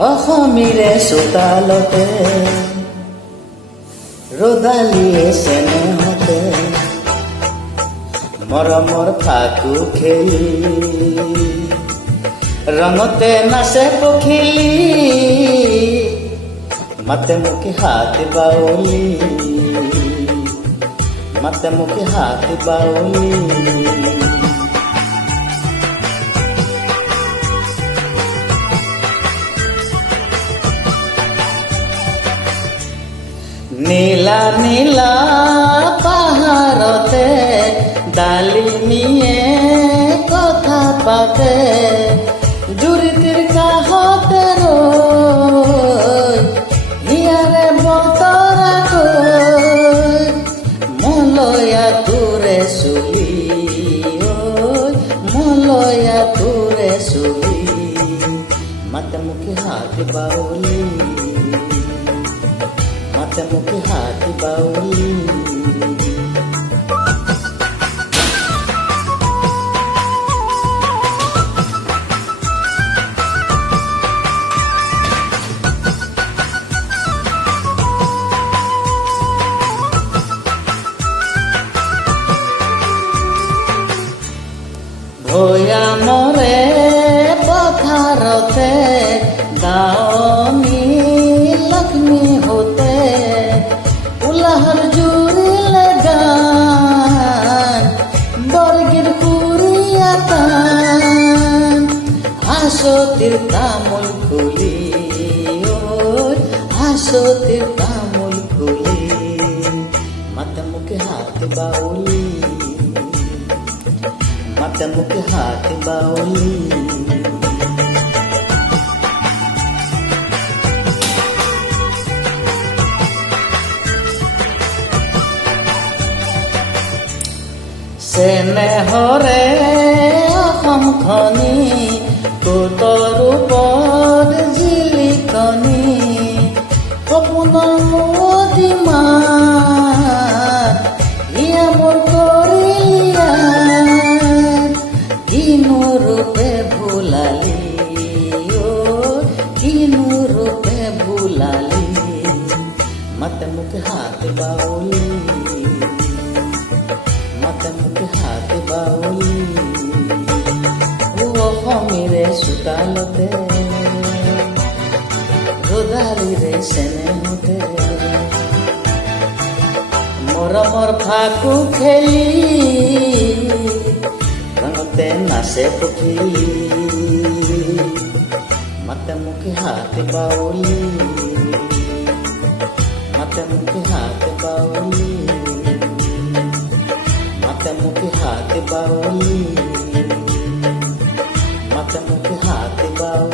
অসমীৰে চোতালতে ৰ'দালিয়ে চেনেহতে মৰমৰ ফাকু খেলি ৰঙতে নাচে পখিলি মাতে মুখে হাত বাউলি মাতে মুখে হাত বাউলি নীলা নীলা পাহাৰতে ডালিমিয়ে কথা পাতে জুৰিটিৰ কাষতে ৰৈ হিয়াৰে বতৰাকৈ মলয়া তোৰে চুলি মলয়া তোৰে চুলি মাতে মুখে হাত বাউলি মাতে মুখে হাত বাউলি ভৈয়ামৰে পথাৰতে দাৱনী লক্ষ্মী হোতে উলাহৰ জুৰিলে গান বৰগীৰ সুৰীয়া টান হাঁচতিৰ তামোল খুলি হাঁচতিৰ তামোল খুলি মাতে মুখে হাত বাউলি মাতে মুখে হাত বাউলি চেনেহৰে অসমখনি তোতৰ ওপৰত জিলিকনি সপোনৰ মদিমাত ইয়া মোৰ কৰিলিয়া কিনো ৰূপে ভুলালি কিনো ৰূপে ভুলালি মাতে মুখে হাত বাউলি মাতে মুখে হাত বাউলি অসমীৰে চোতালতে ৰ'দালিৰে চেনেহতে মৰমৰ ফাকু খেলি ৰঙতে নাচে পখিলি মাতে মুখে হাত বাউলি মাতে মুখে হাত বাউলি মাতে মুখে হাত বাউলি মাতে মুখে হাত বাউলি